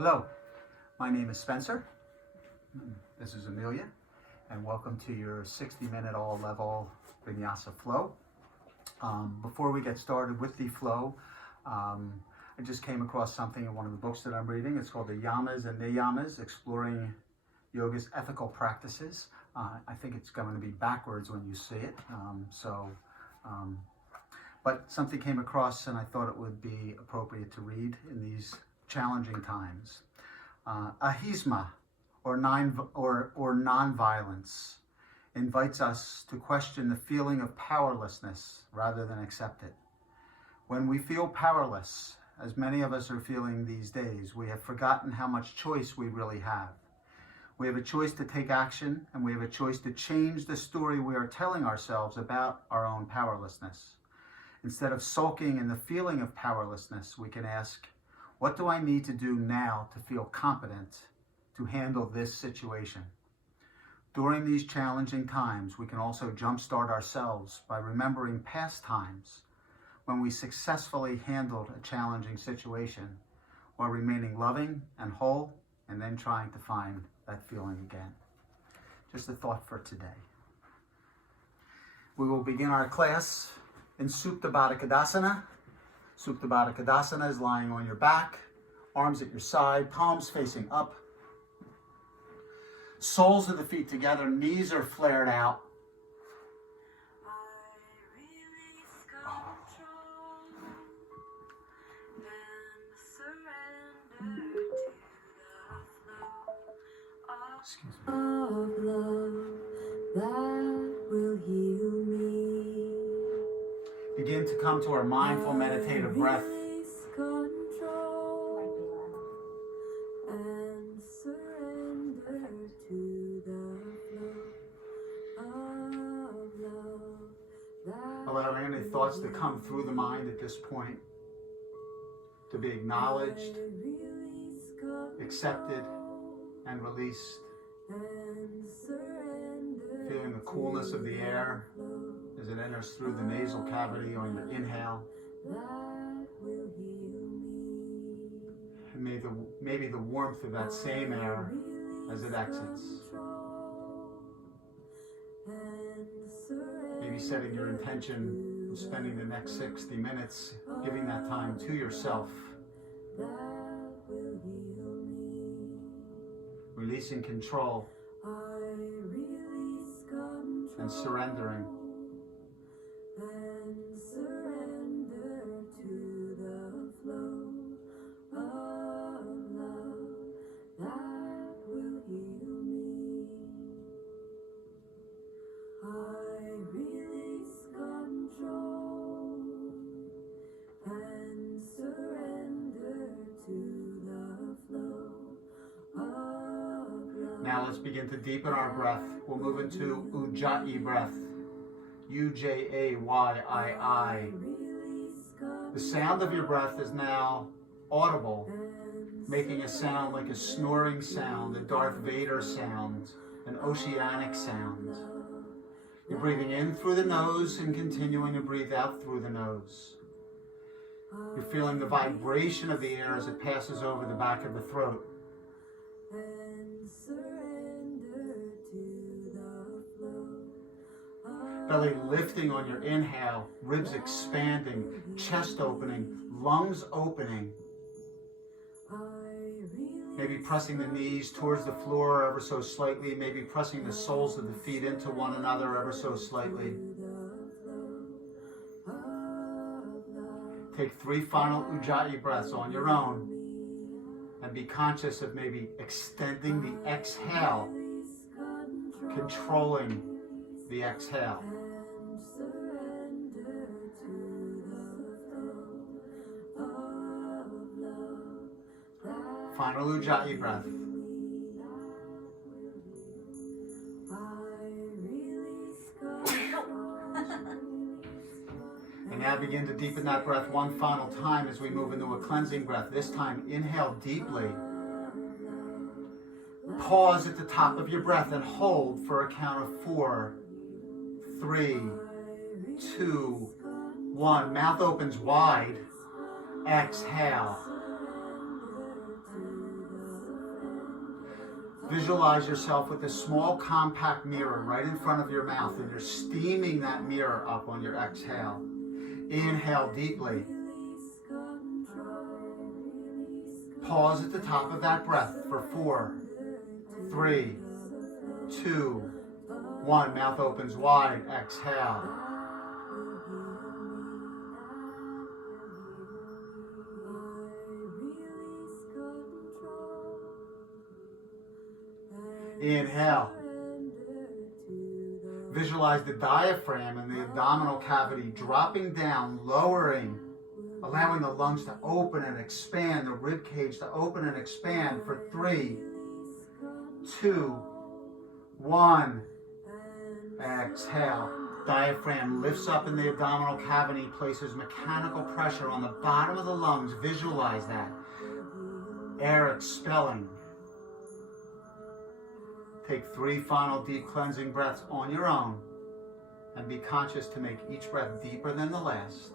Hello, my name is Spencer. This is Amelia, and welcome to your 60-minute all-level Vinyasa flow. Before we get started with the flow, I just came across something in one of the books that I'm reading. It's called The Yamas and Niyamas, Exploring Yoga's Ethical Practices. I think it's going to be backwards when you see it. But something came across and I thought it would be appropriate to read in these challenging times. Ahisma, or non-violence, invites us to question the feeling of powerlessness rather than accept it. When we feel powerless, as many of us are feeling these days, we have forgotten how much choice we really have. We have a choice to take action, and we have a choice to change the story we are telling ourselves about our own powerlessness. Instead of sulking in the feeling of powerlessness, we can ask, what do I need to do now to feel competent to handle this situation? During these challenging times, we can also jumpstart ourselves by remembering past times when we successfully handled a challenging situation while remaining loving and whole, and then trying to find that feeling again. Just a thought for today. We will begin our class in Supta Baddha Konasana. Supta Baddha Konasana is lying on your back, arms at your side, palms facing up. Soles of the feet together, knees are flared out. Excuse me. Of love that will heal me. Begin to come to our mindful meditative breath. And surrender to the flow of love. Allowing any thoughts to come through the mind at this point to be acknowledged, accepted, and released. Feeling the coolness of the air as it enters through the nasal cavity on your inhale. And maybe the warmth of that same air as it exits. Maybe setting your intention of spending the next 60 minutes giving that time to yourself. Releasing control and surrendering. And surrender to the flow of love that will heal me. I release control and surrender to the flow of love. Now let's begin to deepen our breath. We'll move into Ujjayi breath. Ujayii. The sound of your breath is now audible, making a sound like a snoring sound, a Darth Vader sound, an oceanic sound. You're breathing in through the nose and continuing to breathe out through the nose. You're feeling the vibration of the air as it passes over the back of the throat. Belly lifting on your inhale, ribs expanding, chest opening, lungs opening. Maybe pressing the knees towards the floor ever so slightly, maybe pressing the soles of the feet into one another ever so slightly. Take 3 final Ujjayi breaths on your own and be conscious of maybe extending the exhale, controlling the exhale. Final Ujjayi breath. And now begin to deepen that breath one final time as we move into a cleansing breath. This time, inhale deeply. Pause at the top of your breath and hold for a count of 4, 3, 2, 1. Mouth opens wide. Exhale. Visualize yourself with a small compact mirror right in front of your mouth, and you're steaming that mirror up on your exhale. Inhale deeply. Pause at the top of that breath for 4, 3, 2, 1. Mouth opens wide. Exhale. Inhale. Visualize the diaphragm and the abdominal cavity dropping down, lowering, allowing the lungs to open and expand, the rib cage to open and expand for 3, 2, 1. Exhale. Diaphragm lifts up in the abdominal cavity, places mechanical pressure on the bottom of the lungs. Visualize that. Air expelling. Take 3 final deep cleansing breaths on your own, and be conscious to make each breath deeper than the last.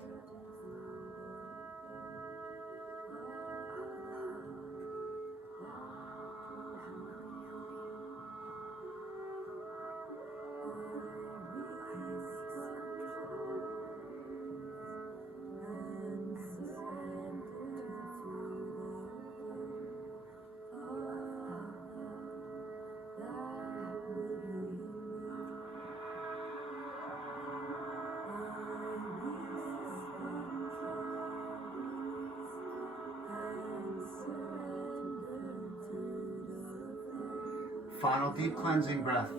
Final deep cleansing breath.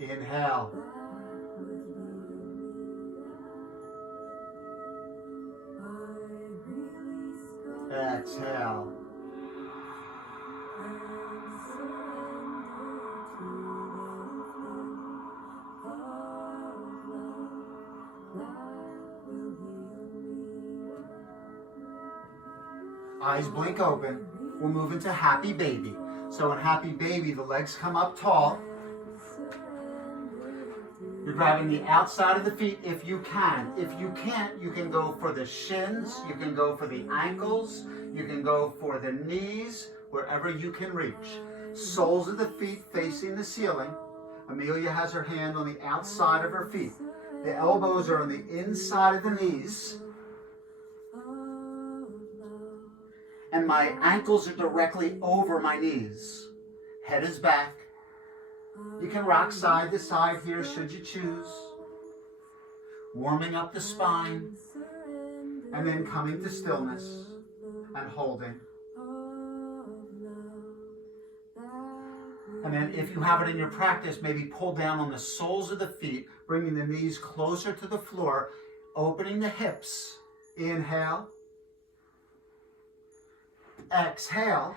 Inhale. Exhale. Eyes blink open. We'll move into happy baby. So in happy baby, the legs come up tall. You're grabbing the outside of the feet if you can. If you can't, you can go for the shins, you can go for the ankles, you can go for the knees, wherever you can reach. Soles of the feet facing the ceiling. Amelia has her hand on the outside of her feet. The elbows are on the inside of the knees. And my ankles are directly over my knees. Head is back. You can rock side to side here should you choose. Warming up the spine. And then coming to stillness and holding. And then if you have it in your practice, maybe pull down on the soles of the feet, bringing the knees closer to the floor, opening the hips. Inhale. Exhale.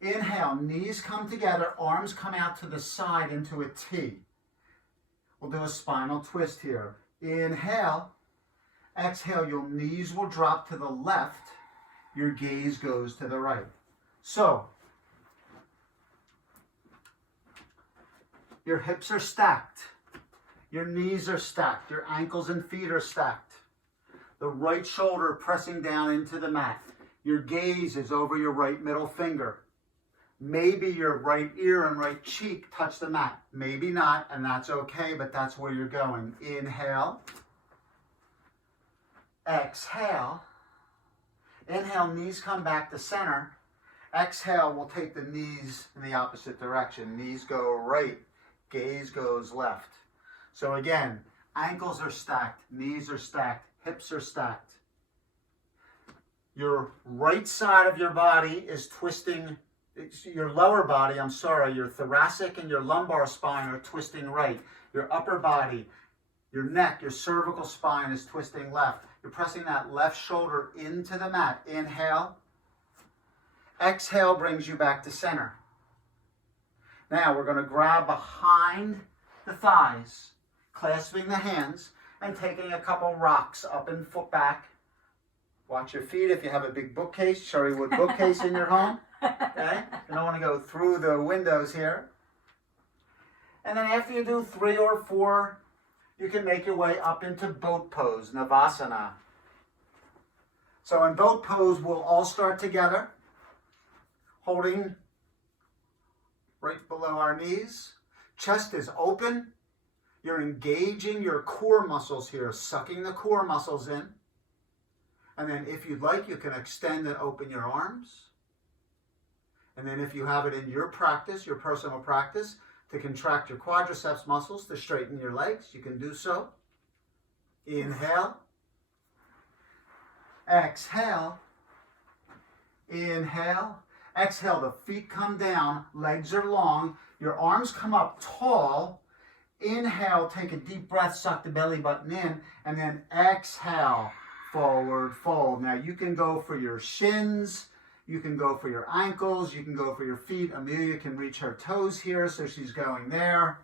Inhale, knees come together, arms come out to the side into a T. We'll do a spinal twist here. Inhale. Exhale, your knees will drop to the left. Your gaze goes to the right. So, your hips are stacked. Your knees are stacked. Your ankles and feet are stacked. The right shoulder pressing down into the mat. Your gaze is over your right middle finger. Maybe your right ear and right cheek touch the mat. Maybe not, and that's okay, but that's where you're going. Inhale. Exhale. Inhale, knees come back to center. Exhale, we'll take the knees in the opposite direction. Knees go right, gaze goes left. So again, ankles are stacked, knees are stacked, hips are stacked. Your right side of your body is twisting, your lower body, your thoracic and your lumbar spine are twisting right. Your upper body, your neck, your cervical spine is twisting left. You're pressing that left shoulder into the mat. Inhale. Exhale brings you back to center. Now we're going to grab behind the thighs, clasping the hands, and taking a couple rocks up and foot back. Watch your feet if you have a big bookcase, cherry wood bookcase in your home. Okay? You don't want to go through the windows here. And then after you do 3 or 4, you can make your way up into boat pose, Navasana. So in boat pose, we'll all start together. holding right below our knees. Chest is open. You're engaging your core muscles here, sucking the core muscles in. And then if you'd like, you can extend and open your arms. And then if you have it in your practice, your personal practice, to contract your quadriceps muscles to straighten your legs, you can do so. Inhale. Exhale. Inhale. Exhale, the feet come down, legs are long, your arms come up tall. Inhale, take a deep breath, suck the belly button in, and then exhale, forward fold. Now you can go for your shins, you can go for your ankles, you can go for your feet. Amelia can reach her toes here, so she's going there.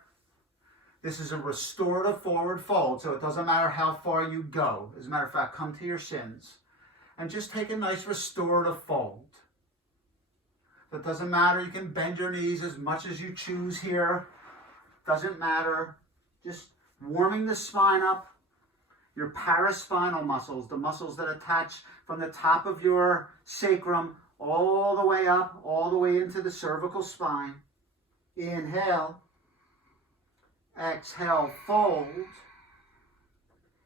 This is a restorative forward fold, so it doesn't matter how far you go. As a matter of fact, come to your shins and just take a nice restorative fold. That doesn't matter. You can bend your knees as much as you choose here. Doesn't matter. Just warming the spine up. Your paraspinal muscles, the muscles that attach from the top of your sacrum all the way up, all the way into the cervical spine. Inhale. Exhale, fold.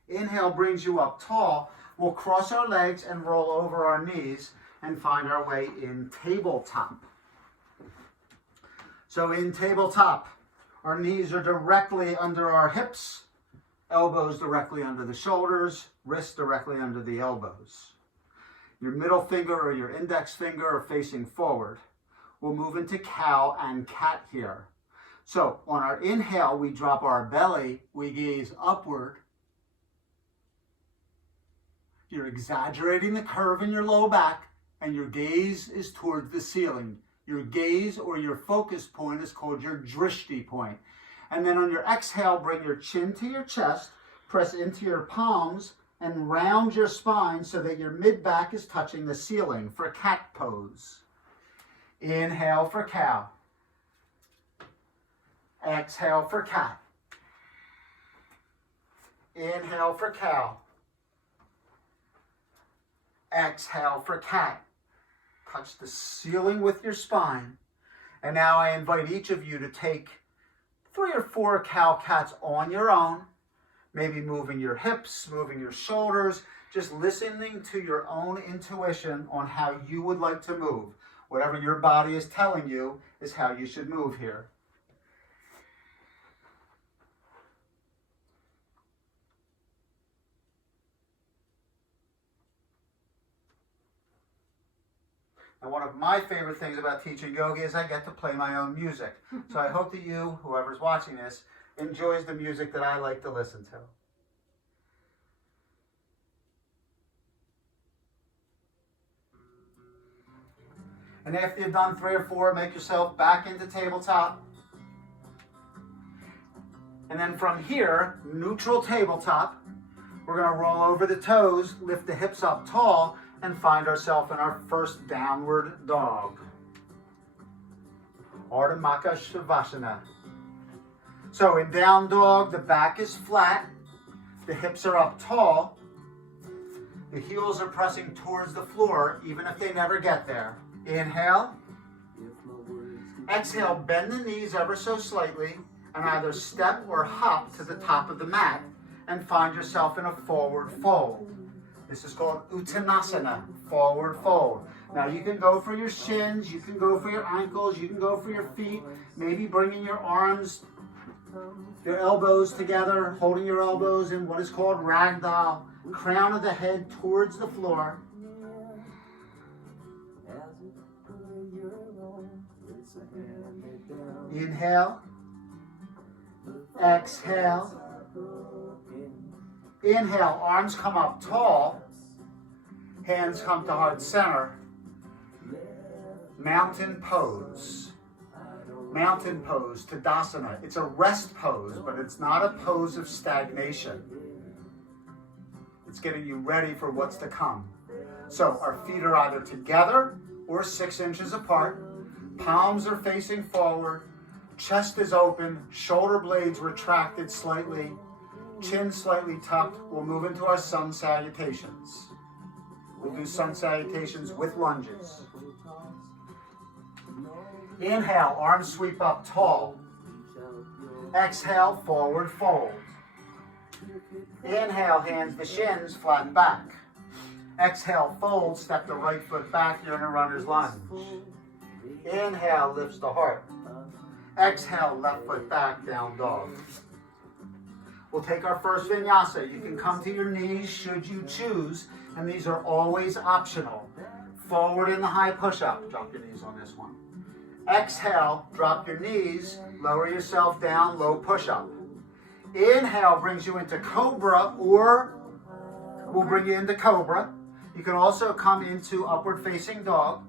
Inhale brings you up tall. We'll cross our legs and roll over our knees and find our way in tabletop. So in tabletop, our knees are directly under our hips, elbows directly under the shoulders, wrists directly under the elbows. Your middle finger or your index finger are facing forward. We'll move into cow and cat here. So on our inhale, we drop our belly, we gaze upward. You're exaggerating the curve in your low back, and your gaze is towards the ceiling. Your gaze or your focus point is called your drishti point. And then on your exhale, bring your chin to your chest, press into your palms, and round your spine so that your mid-back is touching the ceiling for cat pose. Inhale for cow. Exhale for cat. Inhale for cow. Exhale for cat. Touch the ceiling with your spine. And now I invite each of you to take 3 or 4 cow-cats on your own, maybe moving your hips, moving your shoulders, just listening to your own intuition on how you would like to move. Whatever your body is telling you is how you should move here. And one of my favorite things about teaching yoga is I get to play my own music. So I hope that you, whoever's watching this, enjoys the music that I like to listen to. And after you've done 3 or 4, make yourself back into tabletop. And then from here, neutral tabletop, we're going to roll over the toes, lift the hips up tall, and find ourselves in our first downward dog. Ardha Makha Shavasana. So in down dog, the back is flat, the hips are up tall, the heels are pressing towards the floor, even if they never get there. Inhale. Exhale, bend the knees ever so slightly, and either step or hop to the top of the mat, and find yourself in a forward fold. This is called Uttanasana, forward fold. Now you can go for your shins, you can go for your ankles, you can go for your feet, maybe bringing your arms, your elbows together, holding your elbows in what is called ragdoll, crown of the head towards the floor. Inhale, exhale. Inhale, arms come up tall, hands come to heart center. Mountain pose. Mountain pose, Tadasana. It's a rest pose, but it's not a pose of stagnation. It's getting you ready for what's to come. So our feet are either together or 6 inches apart. Palms are facing forward. Chest is open. Shoulder blades retracted slightly. Chin slightly tucked. We'll move into our sun salutations. We'll do sun salutations with lunges. Inhale, arms sweep up tall. Exhale, forward fold. Inhale, hands to shins, flat back. Exhale, fold, step the right foot back, you're in a runner's lunge. Inhale, lifts the heart. Exhale, left foot back, down dog. We'll take our first vinyasa. You can come to your knees should you choose, and these are always optional. Forward in the high push-up. Drop your knees on this one. Exhale, drop your knees, lower yourself down, low push-up. Inhale brings you into cobra, or we'll bring you into cobra. You can also come into upward facing dog.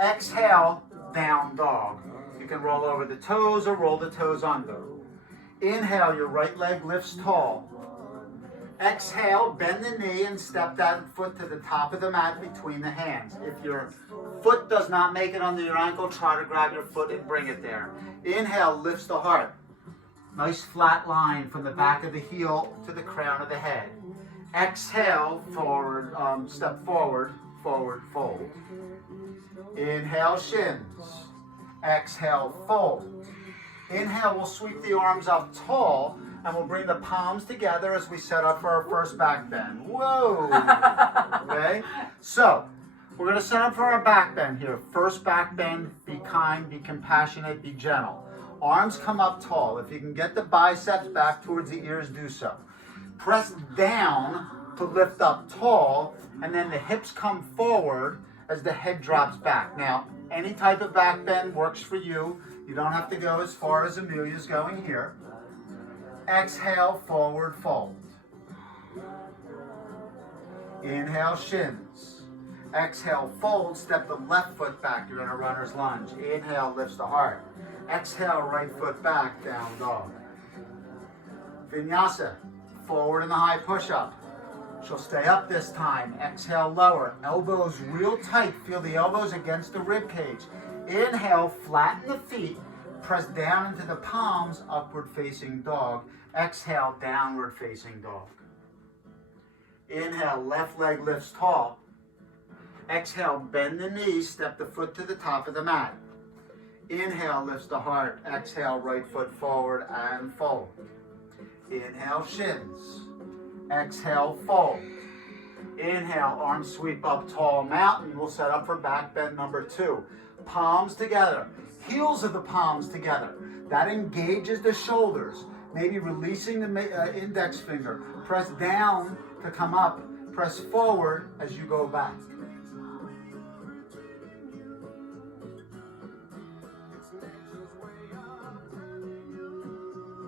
Exhale, down dog. You can roll over the toes or roll the toes under. Inhale, your right leg lifts tall. Exhale, bend the knee and step that foot to the top of the mat between the hands. If your foot does not make it under your ankle, try to grab your foot and bring it there. Inhale, lifts the heart. Nice flat line from the back of the heel to the crown of the head. Exhale, forward, step forward, forward fold. Inhale, shins. Exhale, fold. Inhale, we'll sweep the arms up tall, and we'll bring the palms together as we set up for our first back bend. Whoa! Okay? So, we're going to set up for our back bend here. First back bend, be kind, be compassionate, be gentle. Arms come up tall. If you can get the biceps back towards the ears, do so. Press down to lift up tall, and then the hips come forward as the head drops back. Now, any type of back bend works for you. You don't have to go as far as Amelia's going here. Exhale, forward fold. Inhale, shins. Exhale, fold, step the left foot back. You're in a runner's lunge. Inhale, lifts the heart. Exhale, right foot back, down dog. Vinyasa, forward in the high push-up. She'll stay up this time. Exhale, lower. Elbows real tight. Feel the elbows against the rib cage. Inhale, flatten the feet. Press down into the palms, upward facing dog. Exhale, downward facing dog. Inhale, left leg lifts tall. Exhale, bend the knees, step the foot to the top of the mat. Inhale, lifts the heart. Exhale, right foot forward and fold. Inhale, shins. Exhale, fold. Inhale, arms sweep up tall, mountain. We'll set up for back bend number 2. Palms together. Heels of the palms together. That engages the shoulders. Maybe releasing the index finger. Press down to come up. Press forward as you go back.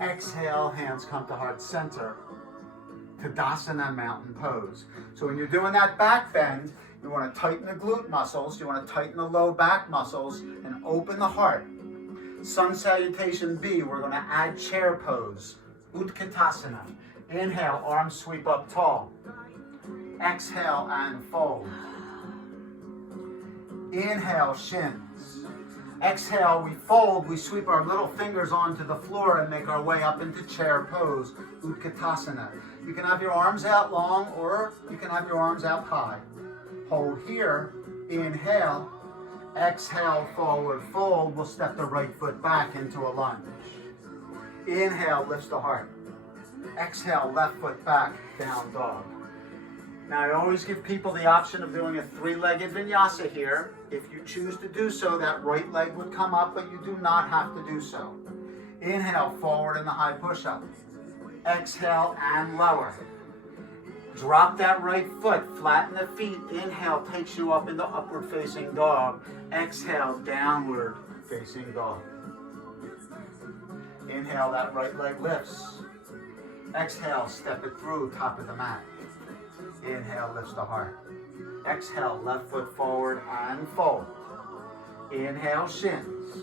Exhale, hands come to heart center. Tadasana, mountain pose. So when you're doing that back bend, you want to tighten the glute muscles, you want to tighten the low back muscles, and open the heart. Sun Salutation B, we're going to add chair pose. Utkatasana. Inhale, arms sweep up tall. Exhale and fold. Inhale, shins. Exhale, we fold, we sweep our little fingers onto the floor and make our way up into chair pose, Utkatasana. You can have your arms out long or you can have your arms out high. Hold here, inhale, exhale, forward fold. We'll step the right foot back into a lunge. Inhale, lifts the heart. Exhale, left foot back, down dog. Now, I always give people the option of doing a 3-legged vinyasa here. If you choose to do so, that right leg would come up, but you do not have to do so. Inhale, forward in the high push-up. Exhale and lower. Drop that right foot, flatten the feet. Inhale takes you up into upward facing dog. Exhale, downward facing dog. Inhale, that right leg lifts. Exhale, step it through, top of the mat. Inhale, lifts the heart. Exhale, left foot forward and fold. Inhale, shins.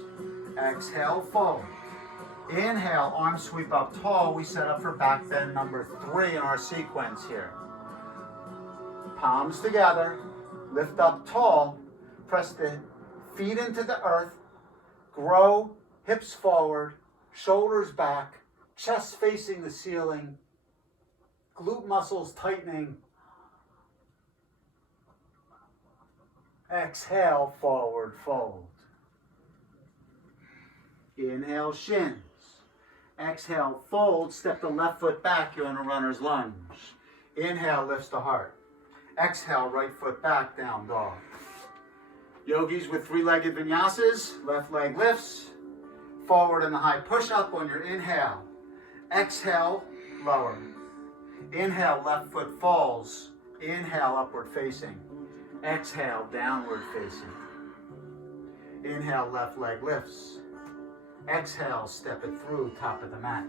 Exhale, fold. Inhale, arms sweep up tall. We set up for back bend number 3 in our sequence here. Palms together, lift up tall, press the feet into the earth, grow, hips forward, shoulders back, chest facing the ceiling, glute muscles tightening. Exhale, forward fold. Inhale, shins. Exhale, fold. Step the left foot back. You're in a runner's lunge. Inhale, lifts the heart. Exhale, right foot back, down dog. Yogis with three-legged vinyasas. Left leg lifts. Forward in the high push-up on your inhale. Exhale, lower. Inhale, left foot falls. Inhale, upward facing. Exhale, downward facing. Inhale, left leg lifts. Exhale, step it through, top of the mat.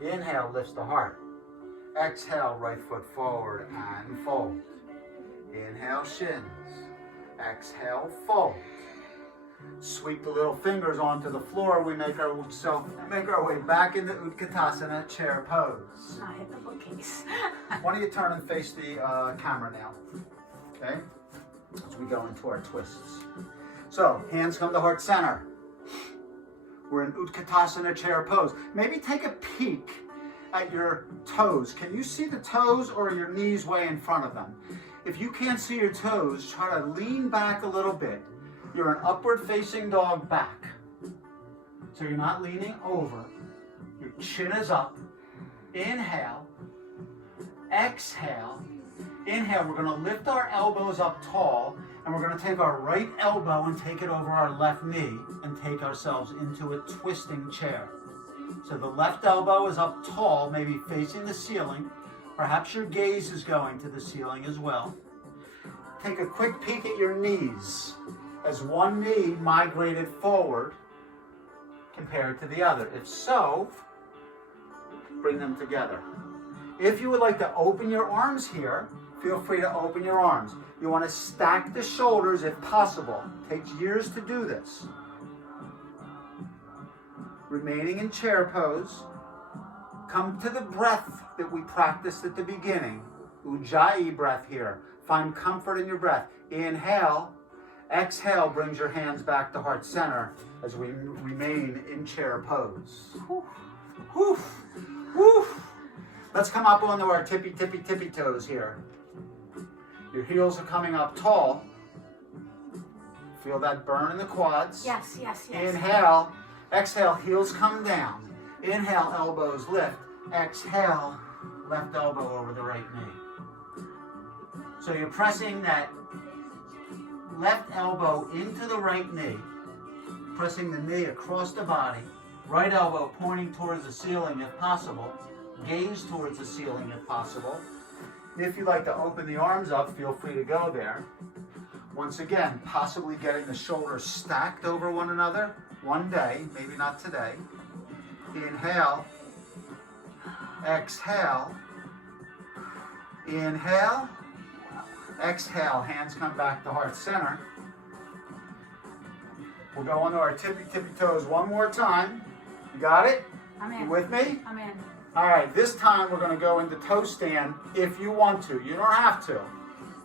Inhale, lifts the heart. Exhale, right foot forward and fold. Inhale, shins. Exhale, fold. Sweep the little fingers onto the floor. We make our way back into Utkatasana, chair pose. I hit the bookcase. Why don't you turn and face the camera now? Okay? As we go into our twists. So, hands come to heart center. We're in Utkatasana, chair pose. Maybe take a peek at your toes. Can you see the toes or are your knees way in front of them? If you can't see your toes, try to lean back a little bit. You're an upward facing dog back. So you're not leaning over. Your chin is up. Inhale. Exhale. Inhale, we're gonna lift our elbows up tall and we're gonna take our right elbow and take it over our left knee and take ourselves into a twisting chair. So the left elbow is up tall, maybe facing the ceiling. Perhaps your gaze is going to the ceiling as well. Take a quick peek at your knees as one knee migrated forward compared to the other. If so, bring them together. If you would like to open your arms here, feel free to open your arms. You want to stack the shoulders if possible. It takes years to do this. Remaining in chair pose. Come to the breath that we practiced at the beginning. Ujjayi breath here. Find comfort in your breath. Inhale. Exhale brings your hands back to heart center as we remain in chair pose. Whew. Whew. Let's come up onto our tippy toes here. Your heels are coming up tall. Feel that burn in the quads. Yes. Inhale. Exhale, heels come down. Inhale, elbows lift. Exhale, left elbow over the right knee. So you're pressing that left elbow into the right knee, pressing the knee across the body, right elbow pointing towards the ceiling if possible, gaze towards the ceiling if possible. If you'd like to open the arms up, feel free to go there. Once again, possibly getting the shoulders stacked over one another one day, maybe not today. Inhale, exhale, inhale, exhale, hands come back to heart center. We'll go onto our tippy toes one more time. You got it? I'm in. You with me? I'm in. All right, this time we're going to go into toe stand if you want to. You don't have to,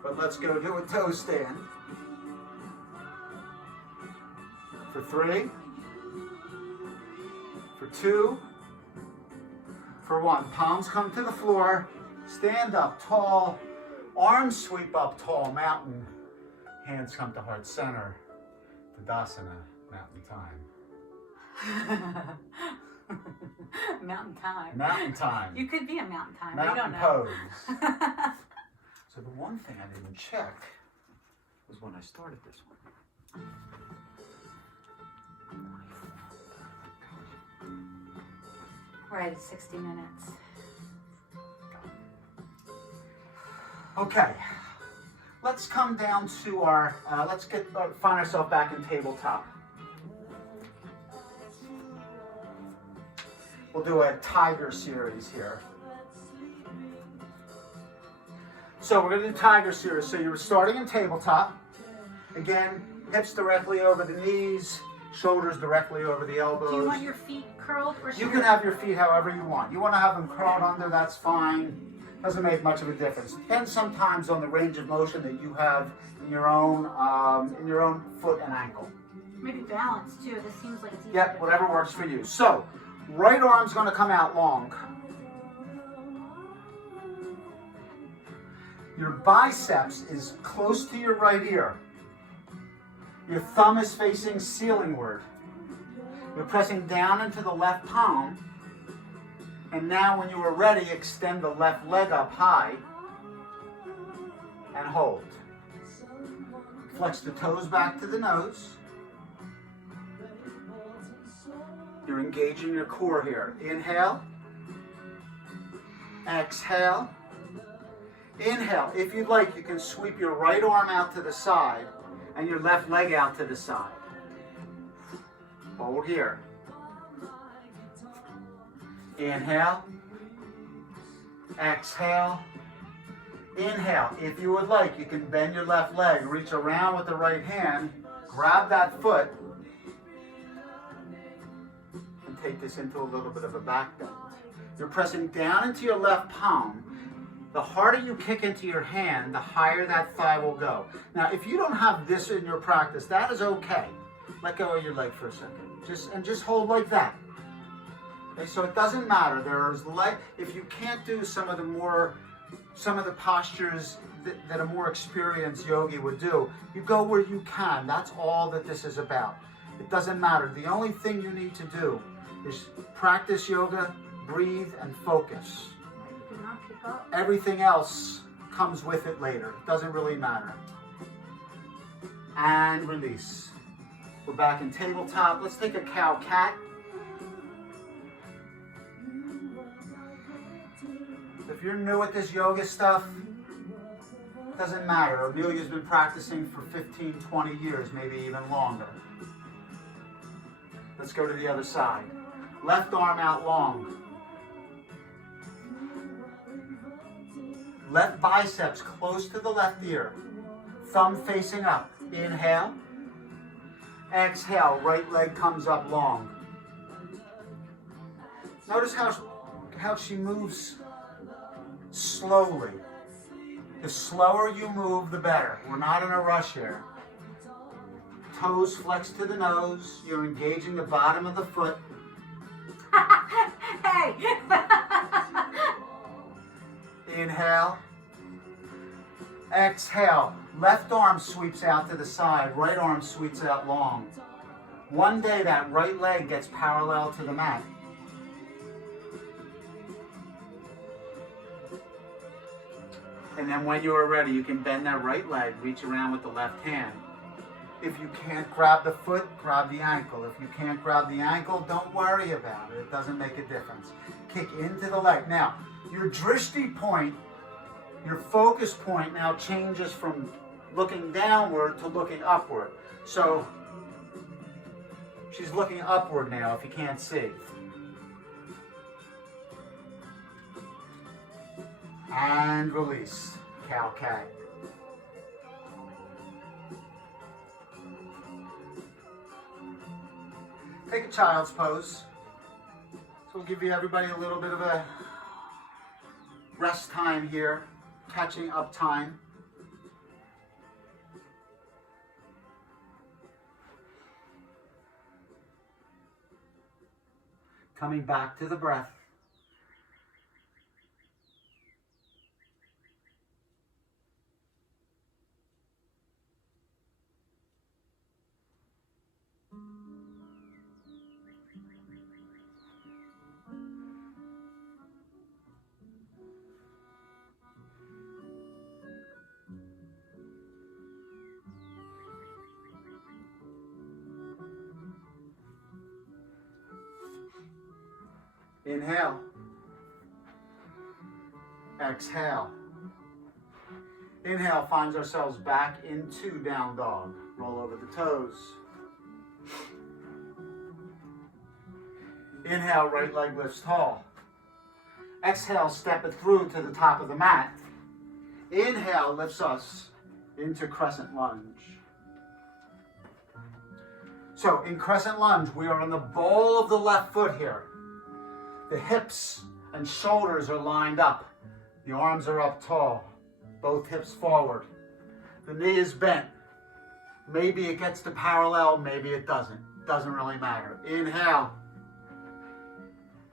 but let's go do a toe stand. For 3, for 2, for 1. Palms come to the floor, stand up tall, arms sweep up tall, mountain. Hands come to heart center, Tadasana, mountain time. Mountain time. Mountain time. You could be a mountain time. Mountain I don't know. pose. So the one thing I didn't check was when I started this one. We're at 60 minutes. Okay, let's come down to our, find ourselves back in tabletop. We'll do a tiger series here. So we're gonna do tiger series. So you're starting in tabletop. Again, hips directly over the knees, shoulders directly over the elbows. Do you want your feet curled or You can have your feet however you want. You want to have them curled under, that's fine. Doesn't make much of a difference. Depends sometimes on the range of motion that you have in your own foot and ankle. Maybe balance too. This seems like it's easy. Yep, whatever works for you. So, right arm's going to come out long. Your biceps is close to your right ear. Your thumb is facing ceilingward. You're pressing down into the left palm. And now when you are ready, extend the left leg up high and hold. Flex the toes back to the nose. You're engaging your core here. Inhale. Exhale. Inhale. If you'd like, you can sweep your right arm out to the side and your left leg out to the side. Hold here. Inhale. Exhale. Inhale. If you would like, you can bend your left leg, reach around with the right hand, grab that foot, and take this into a little bit of a back bend. You're pressing down into your left palm. The harder you kick into your hand, the higher that thigh will go. Now, if you don't have this in your practice, that is okay. Let go of your leg for a second. Just hold like that. Okay, so it doesn't matter. If you can't do some of the postures that a more experienced yogi would do, you go where you can. That's all that this is about. It doesn't matter. The only thing you need to do is practice yoga, breathe, and focus. Do not pick up. Everything else comes with it later. It doesn't really matter. And release. We're back in tabletop. Let's take a cow-cat. If you're new at this yoga stuff, it doesn't matter. Amelia's been practicing for 15, 20 years, maybe even longer. Let's go to the other side. Left arm out long. Left biceps close to the left ear. Thumb facing up. Inhale. Exhale. Right leg comes up long. Notice how she moves slowly. The slower you move, the better. We're not in a rush here. Toes flex to the nose. You're engaging the bottom of the foot. Hey! Inhale. Exhale. Left arm sweeps out to the side. Right arm sweeps out long. One day that right leg gets parallel to the mat. And then when you are ready, you can bend that right leg, reach around with the left hand. If you can't grab the foot, grab the ankle. If you can't grab the ankle, don't worry about it. It doesn't make a difference. Kick into the leg. Now, your drishti point, your focus point now changes from looking downward to looking upward. So, she's looking upward now if you can't see. And release. Cow-cat. Take a child's pose. So we'll give you everybody a little bit of a rest time here, catching up time. Coming back to the breath. Inhale. Exhale. Inhale, finds ourselves back into down dog. Roll over the toes. Inhale, right leg lifts tall. Exhale, step it through to the top of the mat. Inhale lifts us into crescent lunge. So in crescent lunge, we are on the ball of the left foot here. The hips and shoulders are lined up. The arms are up tall. Both hips forward. The knee is bent. Maybe it gets to parallel, maybe it doesn't. Doesn't really matter. Inhale.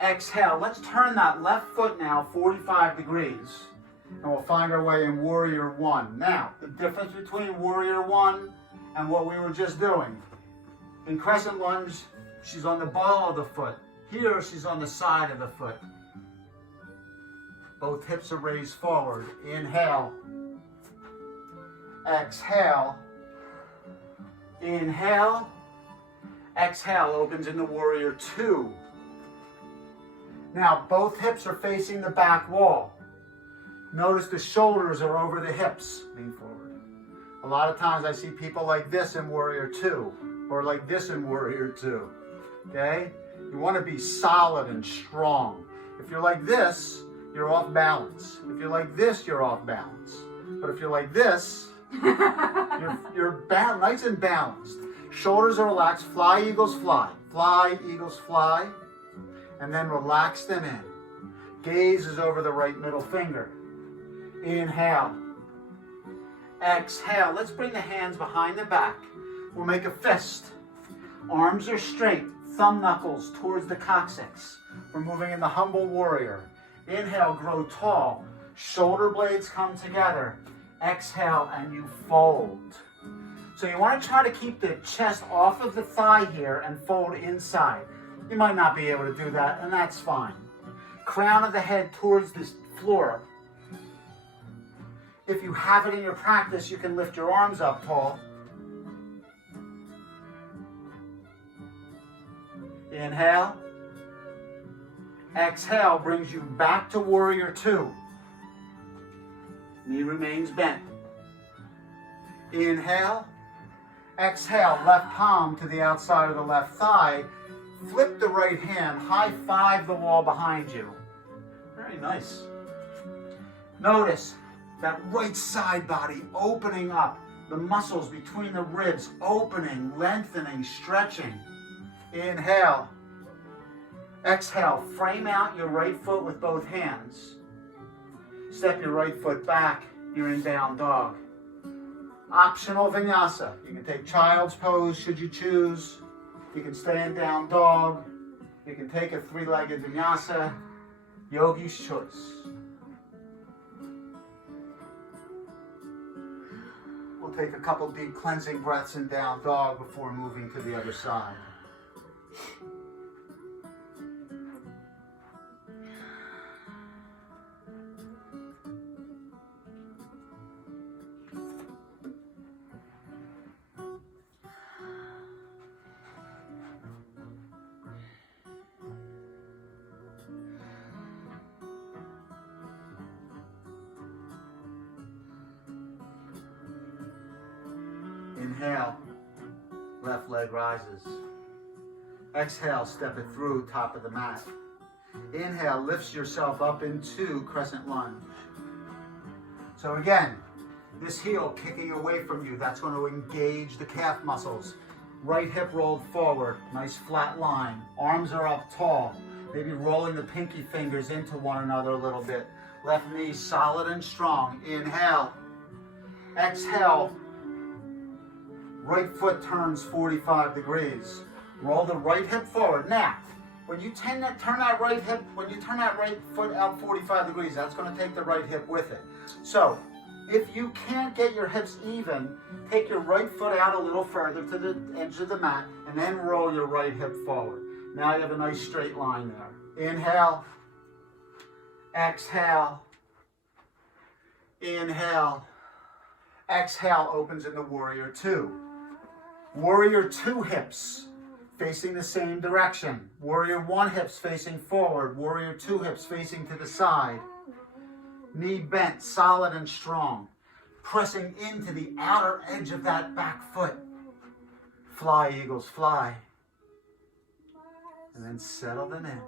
Exhale. Let's turn that left foot now 45 degrees. And we'll find our way in Warrior One. Now, the difference between Warrior One and what we were just doing. In crescent lunge, she's on the ball of the foot. Here, she's on the side of the foot. Both hips are raised forward. Inhale. Exhale. Inhale. Exhale, opens into warrior two. Now, both hips are facing the back wall. Notice the shoulders are over the hips. Lean forward. A lot of times I see people like this in warrior two, or like this in warrior two. Okay? You want to be solid and strong. If you're like this, you're off balance. If you're like this, you're off balance. But if you're like this, you're nice and balanced. Shoulders are relaxed. Fly, eagles, fly. Fly, eagles, fly. And then relax them in. Gaze is over the right middle finger. Inhale. Exhale. Let's bring the hands behind the back. We'll make a fist. Arms are straight. Thumb knuckles towards the coccyx. We're moving in the humble warrior. Inhale, grow tall. Shoulder blades come together. Exhale, and you fold. So you want to try to keep the chest off of the thigh here and fold inside. You might not be able to do that, and that's fine. Crown of the head towards the floor. If you have it in your practice, you can lift your arms up tall. Inhale. Exhale brings you back to warrior two. Knee remains bent. Inhale. Exhale, left palm to the outside of the left thigh. Flip the right hand, high five the wall behind you. Very nice. Notice that right side body opening up, the muscles between the ribs opening, lengthening, stretching. Inhale. Exhale, frame out your right foot with both hands. Step your right foot back, you're in down dog. Optional vinyasa. You can take child's pose should you choose. You can stay in down dog. You can take a three-legged vinyasa. Yogi's choice. We'll take a couple deep cleansing breaths in down dog before moving to the other side. Inhale, left leg rises. Exhale, step it through top of the mat. Inhale, lifts yourself up into crescent lunge. So again, this heel kicking away from you, that's going to engage the calf muscles. Right hip rolled forward, nice flat line. Arms are up tall, maybe rolling the pinky fingers into one another a little bit. Left knee solid and strong. Inhale. Exhale. Right foot turns 45 degrees. Roll the right hip forward. Now, when you turn that right foot out 45 degrees, that's going to take the right hip with it. So, if you can't get your hips even, take your right foot out a little further to the edge of the mat, and then roll your right hip forward. Now you have a nice straight line there. Inhale. Exhale. Inhale. Exhale opens into warrior two. Warrior two hips facing the same direction. Warrior one hips facing forward. Warrior two hips facing to the side. Knee bent, solid and strong. Pressing into the outer edge of that back foot. Fly, eagles, fly. And then settle them in.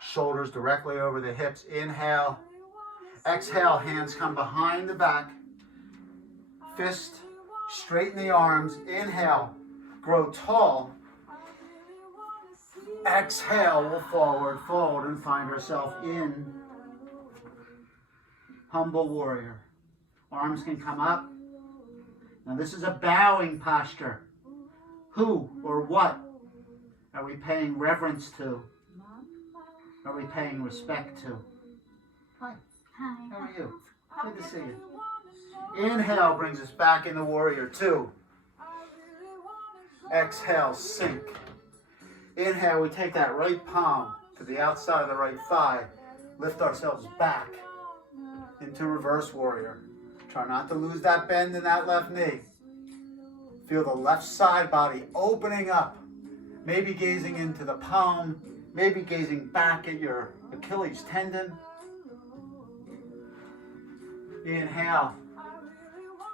Shoulders directly over the hips. Inhale. Exhale, hands come behind the back. Fist, straighten the arms. Inhale, grow tall. Exhale, we'll forward, fold, and find ourselves in humble warrior. Arms can come up. Now this is a bowing posture. Who or what are we paying reverence to? Are we paying respect to? Hi. Hi. How are you? Good to see you. Inhale brings us back into warrior two. Exhale, sink. Inhale, we take that right palm to the outside of the right thigh. Lift ourselves back into reverse warrior. Try not to lose that bend in that left knee. Feel the left side body opening up. Maybe gazing into the palm. Maybe gazing back at your Achilles tendon. Inhale.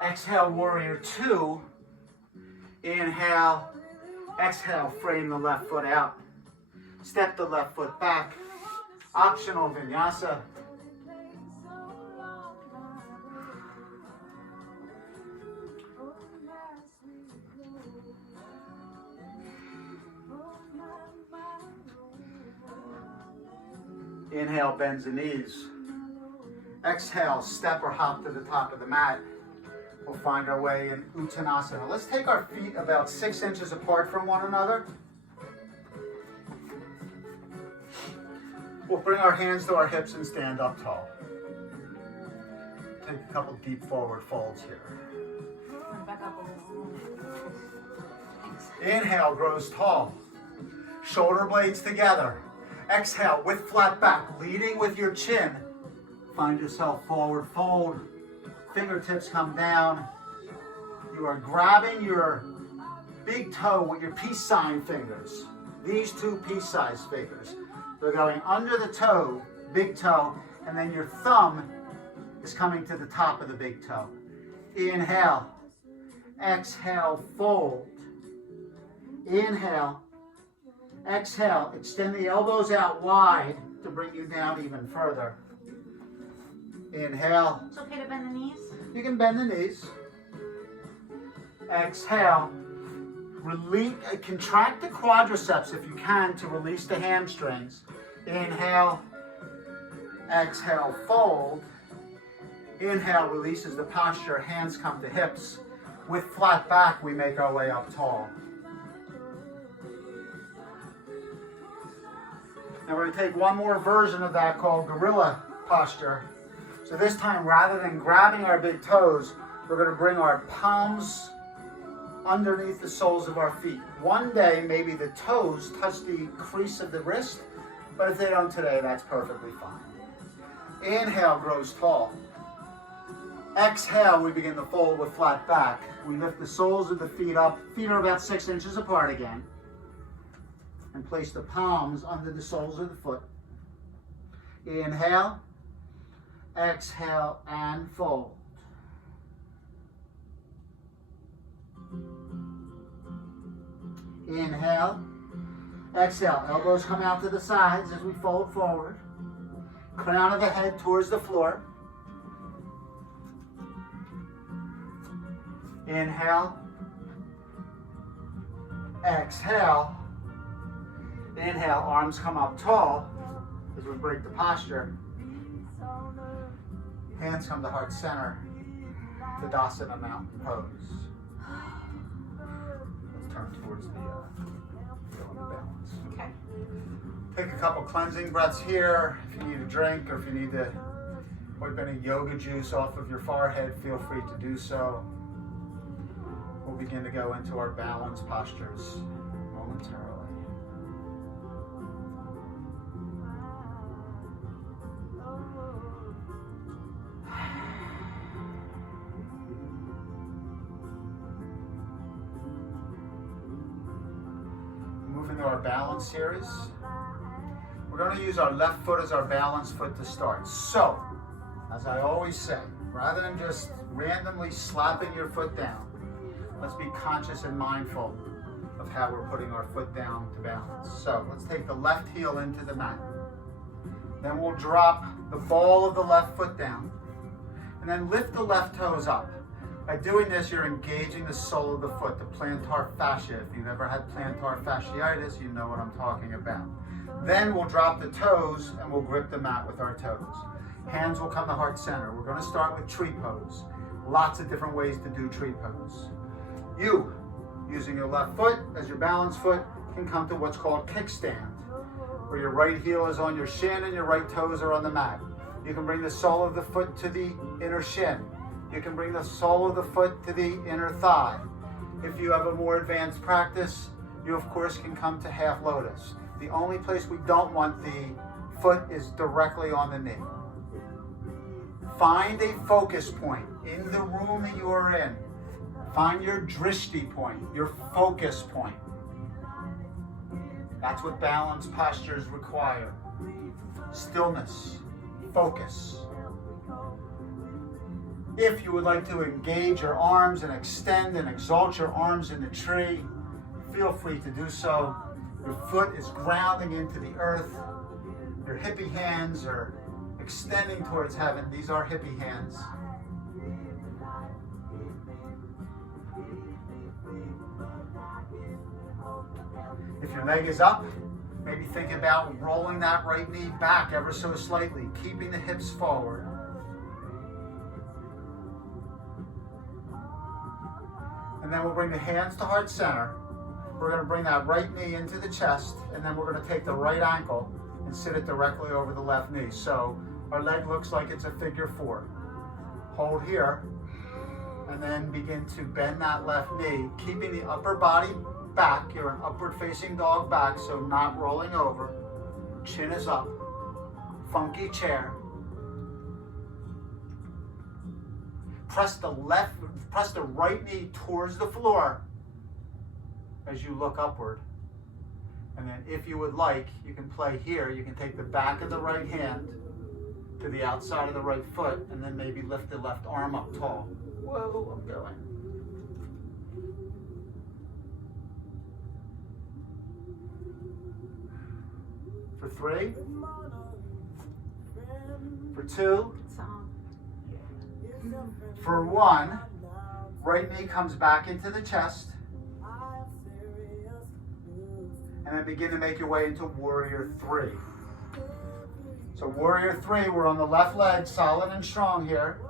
Exhale, warrior two. Inhale. Exhale, frame the left foot out. Step the left foot back. Optional vinyasa. Inhale, bends the knees. Exhale, step or hop to the top of the mat. We'll find our way in Uttanasana. Let's take our feet about 6 inches apart from one another. We'll bring our hands to our hips and stand up tall. Take a couple deep forward folds here. Back up a little. Thanks. Inhale, grows tall. Shoulder blades together. Exhale, with flat back, leading with your chin. Find yourself forward fold. Fingertips come down. You are grabbing your big toe with your peace sign fingers. These two peace sign fingers. They're going under the toe, big toe, and then your thumb is coming to the top of the big toe. Inhale. Exhale, fold. Inhale. Exhale. Extend the elbows out wide to bring you down even further. Inhale. It's okay to bend the knees? You can bend the knees. Exhale. Release, contract the quadriceps if you can to release the hamstrings. Inhale. Exhale, fold. Inhale, releases the posture. Hands come to hips. With flat back, we make our way up tall. Now we're going to take one more version of that called gorilla posture. So this time, rather than grabbing our big toes, we're going to bring our palms underneath the soles of our feet. One day, maybe the toes touch the crease of the wrist, but if they don't today, that's perfectly fine. Inhale, grows tall. Exhale, we begin to fold with flat back. We lift the soles of the feet up. Feet are about 6 inches apart again. And place the palms under the soles of the foot. Inhale. Exhale and fold. Inhale. Exhale. Elbows come out to the sides as we fold forward. Crown of the head towards the floor. Inhale. Exhale. Inhale. Arms come up tall as we break the posture. Hands come to heart center. Tadasana mountain pose. Let's turn towards the balance. Okay. Take a couple cleansing breaths here. If you need a drink or if you need to wipe any yoga juice off of your forehead, feel free to do so. We'll begin to go into our balance postures momentarily. Moving to our balance series. We're going to use our left foot as our balance foot to start. So, as I always say, rather than just randomly slapping your foot down, let's be conscious and mindful of how we're putting our foot down to balance. So, let's take the left heel into the mat. Then we'll drop the ball of the left foot down. And then lift the left toes up. By doing this, you're engaging the sole of the foot, the plantar fascia. If you've ever had plantar fasciitis, you know what I'm talking about. Then we'll drop the toes and we'll grip the mat with our toes. Hands will come to heart center. We're going to start with tree pose. Lots of different ways to do tree pose. You, using your left foot as your balance foot, can come to what's called kickstand, where your right heel is on your shin and your right toes are on the mat. You can bring the sole of the foot to the inner shin. You can bring the sole of the foot to the inner thigh. If you have a more advanced practice, you of course can come to half lotus. The only place we don't want the foot is directly on the knee. Find a focus point in the room that you are in. Find your drishti point, your focus point. That's what balanced postures require. Stillness, focus. If you would like to engage your arms and extend and exalt your arms in the tree, feel free to do so. Your foot is grounding into the earth. Your hippie hands are extending towards heaven. These are hippie hands. If your leg is up, maybe think about rolling that right knee back ever so slightly, keeping the hips forward. And then we'll bring the hands to heart center. We're going to bring that right knee into the chest, and then we're going to take the right ankle and sit it directly over the left knee. So our leg looks like it's a figure 4. Hold here, and then begin to bend that left knee, keeping the upper body back. You're an upward facing dog back, so not rolling over. Chin is up. Funky chair. Press the right knee towards the floor as you look upward. And then if you would like, you can play here. You can take the back of the right hand to the outside of the right foot, and then maybe lift the left arm up tall. Whoa, I'm going. For 3, for 2, for 1, right knee comes back into the chest, and then begin to make your way into warrior 3. So warrior 3, we're on the left leg, solid and strong here.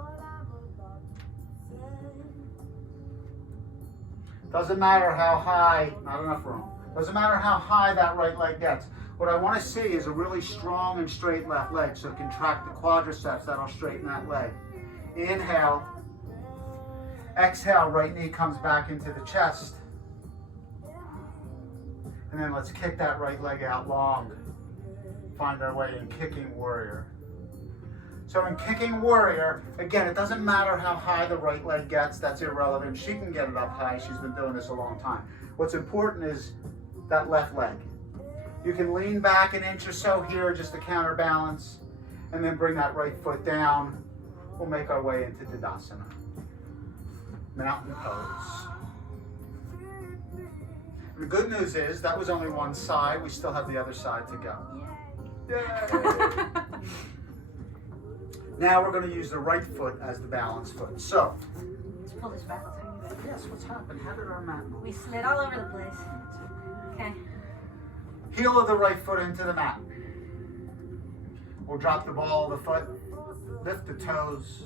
Doesn't matter how high, not enough room. Doesn't matter how high that right leg gets. What I want to see is a really strong and straight left leg, so contract the quadriceps, that'll straighten that leg. Inhale. Exhale, right knee comes back into the chest. And then let's kick that right leg out long. Find our way in kicking warrior. So in kicking warrior, again, it doesn't matter how high the right leg gets, that's irrelevant. She can get it up high, she's been doing this a long time. What's important is that left leg. You can lean back an inch or so here just to counterbalance, and then bring that right foot down. We'll make our way into Tadasana. Mountain pose. The good news is that was only one side. We still have the other side to go. Yay! Now we're going to use the right foot as the balance foot. So, Let's pull this back a tiny bit. yes, what's happened? How did our mat move? We slid all over the place. Okay. Heel of the right foot into the mat. We'll drop the ball of the foot, lift the toes,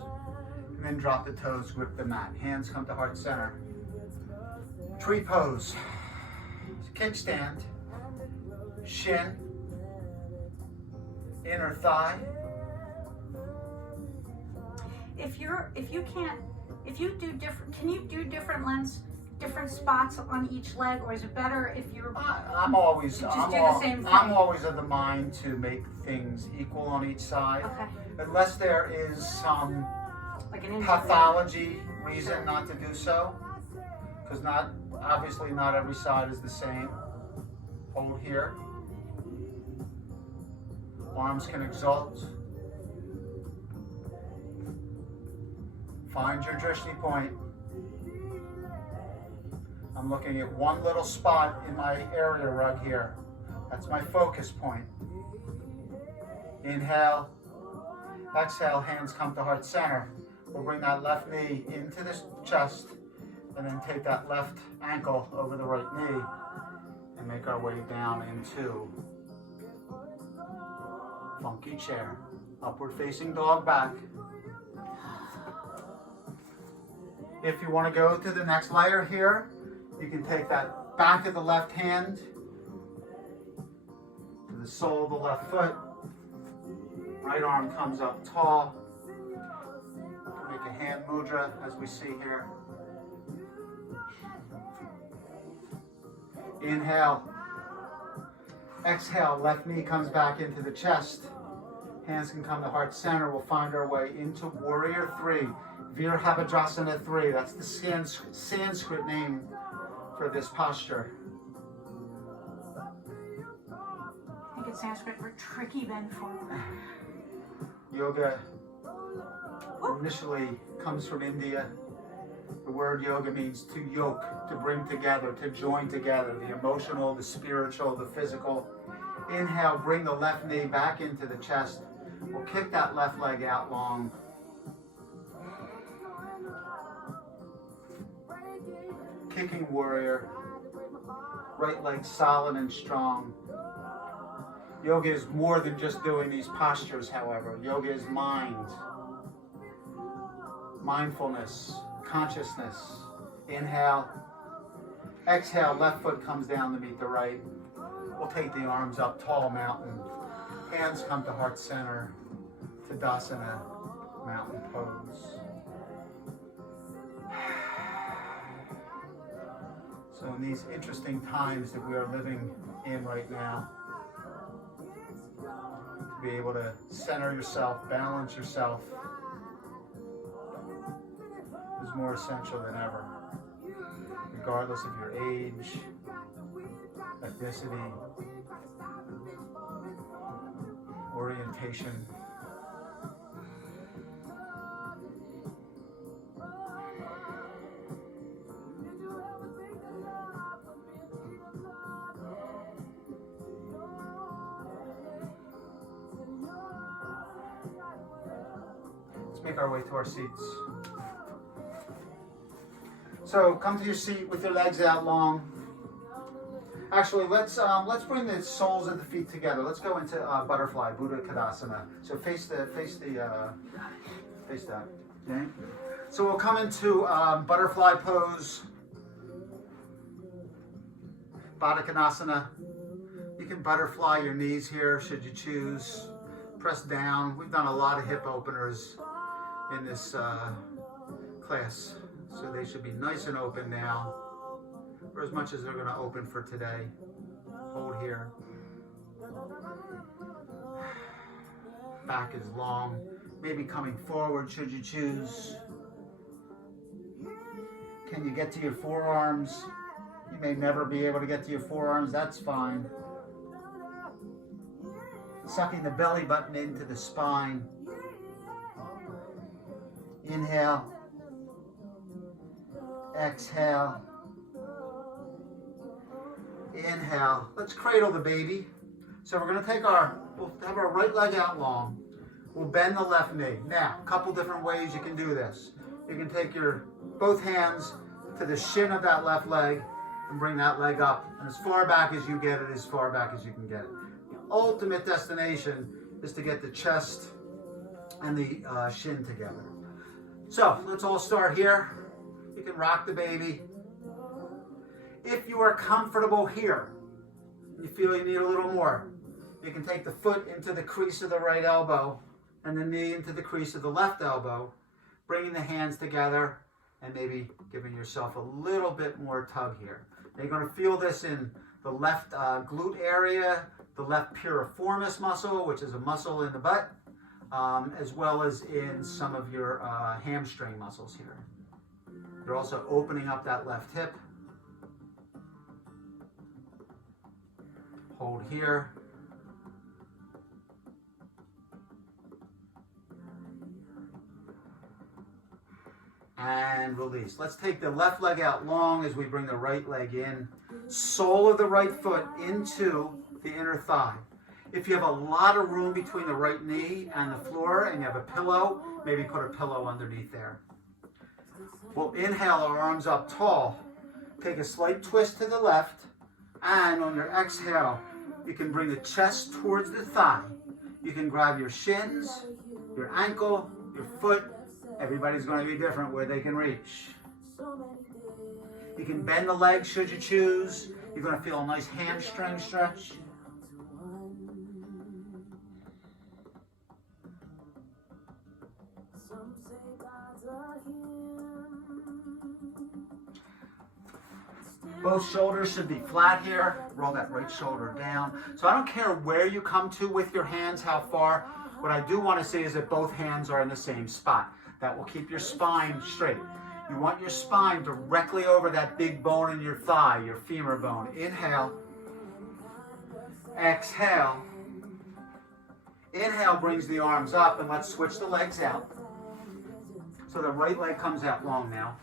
and then drop the toes, grip the mat. Hands come to heart center. Tree pose. Kickstand. Shin. Inner thigh. Can you do different spots on each leg, or is it better if you're I'm always the same thing? I'm always of the mind to make things equal on each side, okay, unless there is some like an pathology reason not to do so, because obviously not every side is the same. Hold here. Arms can exalt. Find your drishti point. I'm looking at one little spot in my area rug here. That's my focus point. Inhale. Exhale, hands come to heart center. We'll bring that left knee into the chest, and then take that left ankle over the right knee and make our way down into funky chair. Upward facing dog back. If you want to go to the next layer here, you can take that back of the left hand to the sole of the left foot. Right arm comes up tall. Make a hand mudra as we see here. Inhale. Exhale, left knee comes back into the chest. Hands can come to heart center. We'll find our way into Warrior 3. Virabhadrasana 3. That's the Sanskrit name for this posture. I think it's Sanskrit for tricky bend forward. Yoga initially comes from India. The word yoga means to yoke, to bring together, to join together, the emotional, the spiritual, the physical. Inhale, bring the left knee back into the chest. We'll kick that left leg out long. Kicking warrior. Right leg solid and strong. Yoga is more than just doing these postures, however. Yoga is mind. Mindfulness, consciousness. Inhale. Exhale, left foot comes down to meet the right. We'll take the arms up, tall mountain. Hands come to heart center. Tadasana, mountain pose. So in these interesting times that we are living in right now, to be able to center yourself, balance yourself, is more essential than ever, regardless of your age, ethnicity, orientation. Let's make our way to our seats. So come to your seat with your legs out long. Actually, let's bring the soles of the feet together. Let's go into butterfly, Buddha Kadasana. So face that. Okay. So we'll come into butterfly pose, Baddha Konasana. You can butterfly your knees here, should you choose. Press down. We've done a lot of hip openers in this class, so they should be nice and open now, or as much as they're going to open for today. Hold here. Back is long, maybe coming forward should you choose. Can you get to your forearms? You may never be able to get to your forearms, that's fine. Sucking the belly button into the spine. Inhale. Exhale. Inhale. Let's cradle the baby. So we're going to we'll have our right leg out long. We'll bend the left knee. Now, a couple different ways you can do this. You can take your both hands to the shin of that left leg and bring that leg up. And as far back as you get it, as far back as you can get it. The ultimate destination is to get the chest and the shin together. So let's all start here. You can rock the baby. If you are comfortable here, you feel you need a little more, you can take the foot into the crease of the right elbow and the knee into the crease of the left elbow, bringing the hands together and maybe giving yourself a little bit more tug here. Now you're going to feel this in the left glute area, the left piriformis muscle, which is a muscle in the butt, as well as in some of your hamstring muscles here. You're also opening up that left hip. Hold here. And release. Let's take the left leg out long as we bring the right leg in. Sole of the right foot into the inner thigh. If you have a lot of room between the right knee and the floor and you have a pillow, maybe put a pillow underneath there. We'll inhale our arms up tall. Take a slight twist to the left. And on your exhale, you can bring the chest towards the thigh. You can grab your shins, your ankle, your foot. Everybody's going to be different where they can reach. You can bend the legs should you choose. You're going to feel a nice hamstring stretch. Both shoulders should be flat here. Roll that right shoulder down. So I don't care where you come to with your hands, how far. What I do want to see is that both hands are in the same spot. That will keep your spine straight. You want your spine directly over that big bone in your thigh, your femur bone. Inhale. Exhale. Inhale brings the arms up, and let's switch the legs out. So the right leg comes out long now.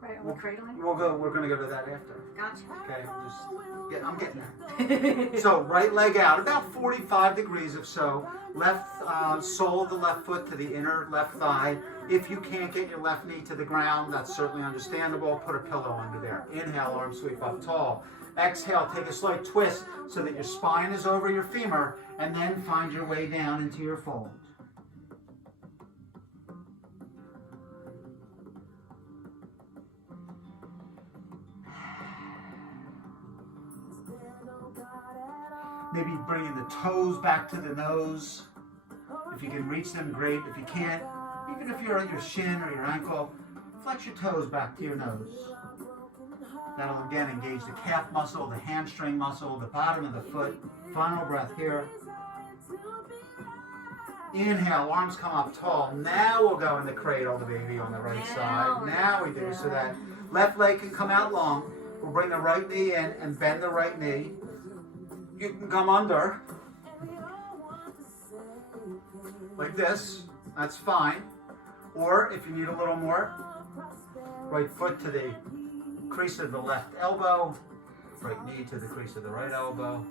Right, we're cradling? We're going to go to that after. Gotcha. Okay, I'm getting there. So right leg out, about 45 degrees or so. Left sole of the left foot to the inner left thigh. If you can't get your left knee to the ground, that's certainly understandable. Put a pillow under there. Inhale, arm sweep up tall. Exhale, take a slight twist so that your spine is over your femur, and then find your way down into your fold. Maybe bringing the toes back to the nose. If you can reach them, great. If you can't, even if you're at your shin or your ankle, flex your toes back to your nose. That'll again engage the calf muscle, the hamstring muscle, the bottom of the foot. Final breath here. Inhale, arms come up tall. Now we'll go in the cradle, the baby on the right side. Now we do, so that left leg can come out long. We'll bring the right knee in and bend the right knee. You can come under, like this, that's fine. Or if you need a little more, right foot to the crease of the left elbow, right knee to the crease of the right elbow.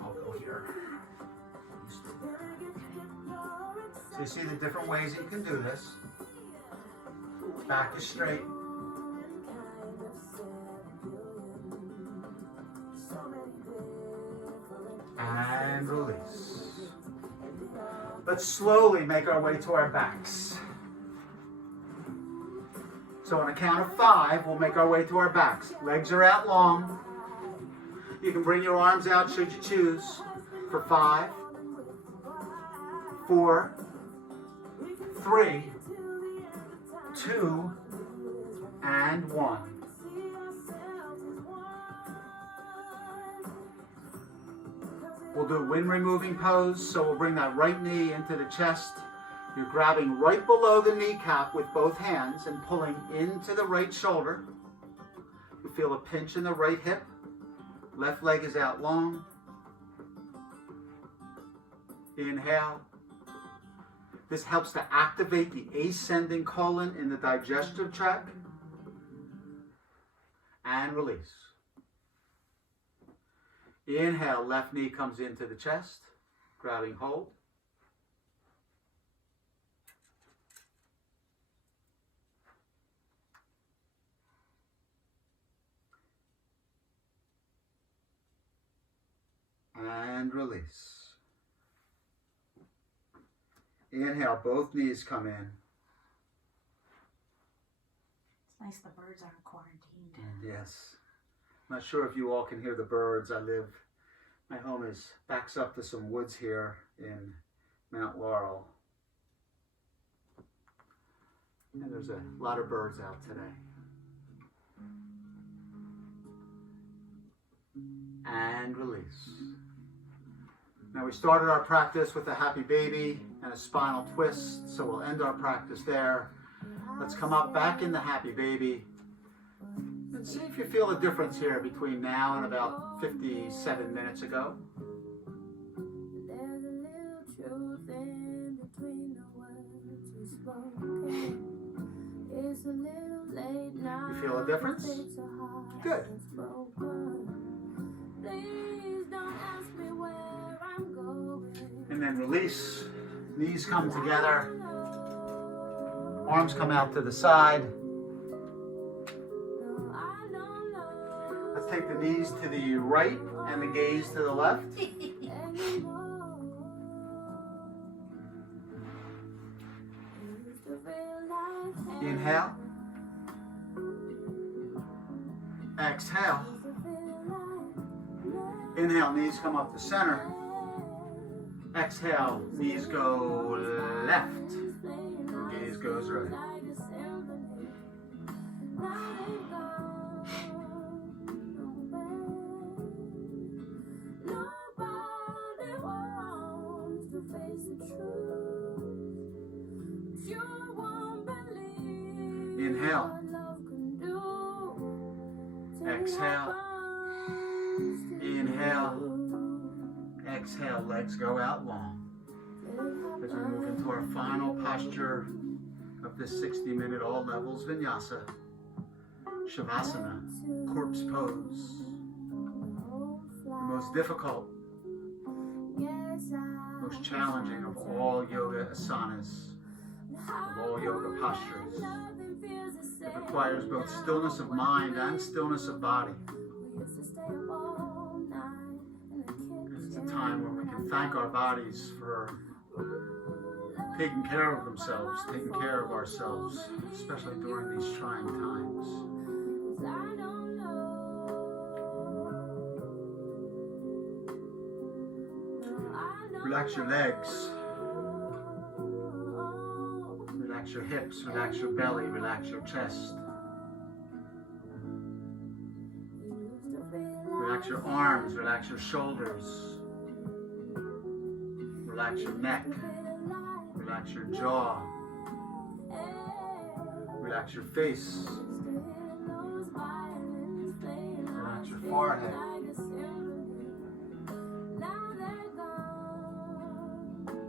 I'll go here. So you see the different ways that you can do this. Back is straight. And release. Let's slowly make our way to our backs. So on a count of 5, we'll make our way to our backs. Legs are out long. You can bring your arms out should you choose for 5, 4, 3, 2, and 1. We'll do a wind removing pose, so we'll bring that right knee into the chest. You're grabbing right below the kneecap with both hands and pulling into the right shoulder. You feel a pinch in the right hip. Left leg is out long. Inhale. This helps to activate the ascending colon in the digestive tract. And release. Inhale, left knee comes into the chest, grabbing hold. And release. Inhale, both knees come in. It's nice the birds aren't quarantined. Yes. I'm not sure if you all can hear the birds. My home backs up to some woods here in Mount Laurel. And there's a lot of birds out today. And release. Now we started our practice with a happy baby and a spinal twist, so we'll end our practice there. Let's come up back in the happy baby. And see if you feel a difference here between now and about 57 minutes ago. You feel a difference? Good. And then release. Knees come together. Arms come out to the side. Let's take the knees to the right and the gaze to the left. Inhale. Exhale. Inhale, knees come up the center. Exhale, knees go left. Gaze goes right. Inhale. Exhale. Inhale. Exhale. Legs go out long. As we move into our final posture of this 60-minute all levels vinyasa, Shavasana, corpse pose. The most difficult, most challenging of all yoga asanas, of all yoga postures. It requires both stillness of mind and stillness of body. And it's a time when we can thank our bodies for taking care of themselves, taking care of ourselves, especially during these trying times. Relax your legs. Relax your hips, relax your belly, relax your chest. Relax your arms, relax your shoulders. Relax your neck. Relax your jaw. Relax your face. Relax your forehead.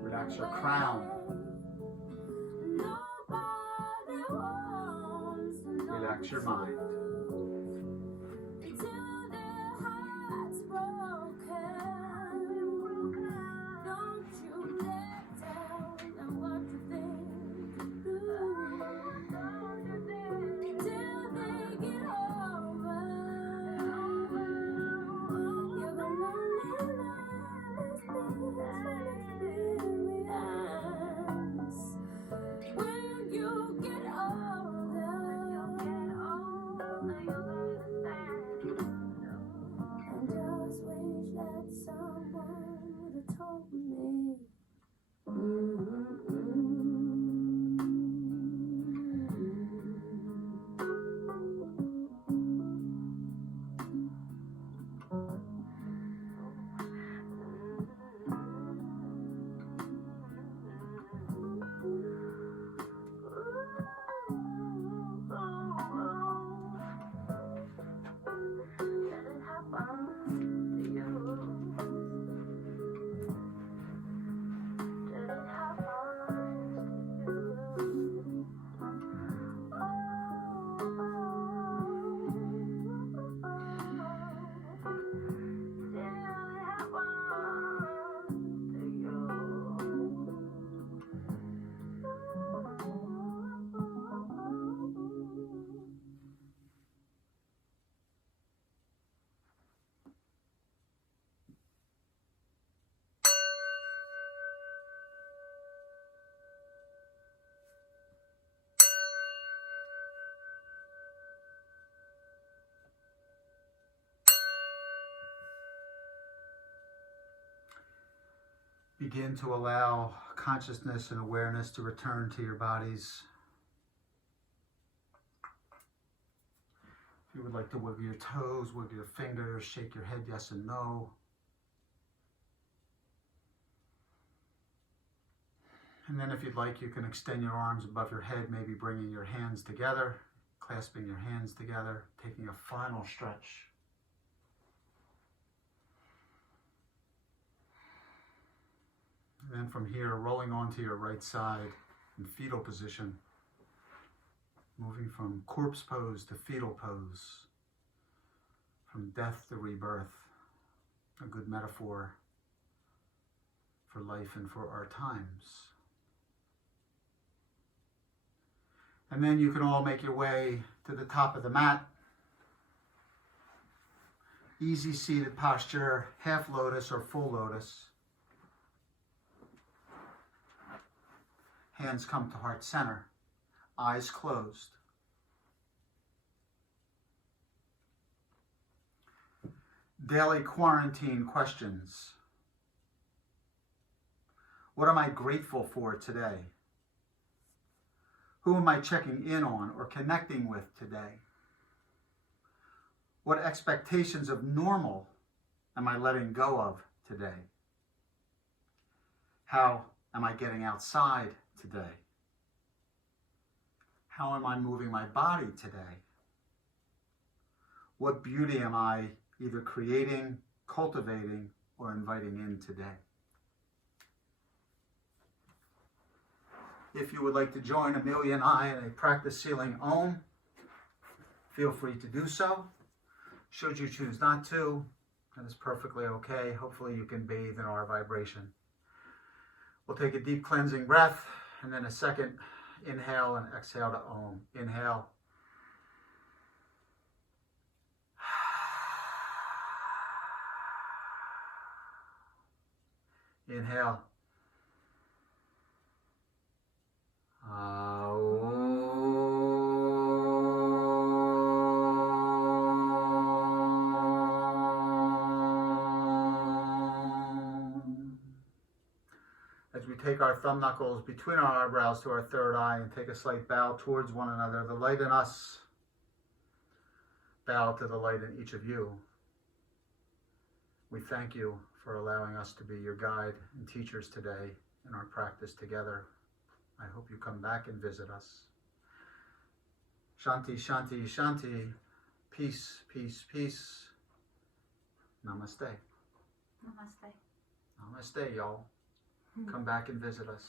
Relax your crown. Relax your mind. Begin to allow consciousness and awareness to return to your bodies. If you would like to wiggle your toes, wiggle your fingers, shake your head yes and no. And then if you'd like, you can extend your arms above your head, maybe bringing your hands together, clasping your hands together, taking a final stretch. And then from here, rolling onto your right side in fetal position, moving from corpse pose to fetal pose, from death to rebirth, a good metaphor for life and for our times. And then you can all make your way to the top of the mat. Easy seated posture, half lotus or full lotus. Hands come to heart center, eyes closed. Daily quarantine questions. What am I grateful for today? Who am I checking in on or connecting with today? What expectations of normal am I letting go of today? How am I getting outside today? How am I moving my body today? What beauty am I either creating, cultivating, or inviting in today? If you would like to join Amelia and I in a practice sealing Om, feel free to do so. Should you choose not to, that is perfectly okay. Hopefully you can bathe in our vibration. We'll take a deep cleansing breath and then a second inhale and exhale to Om. Inhale. Inhale. As we take our thumb knuckles between our eyebrows to our third eye and take a slight bow towards one another, the light in us bow to the light in each of you. We thank you for allowing us to be your guide and teachers today in our practice together. I hope you come back and visit us. Shanti, Shanti, Shanti. Peace, peace, peace. Namaste. Namaste. Namaste, y'all. Come back and visit us.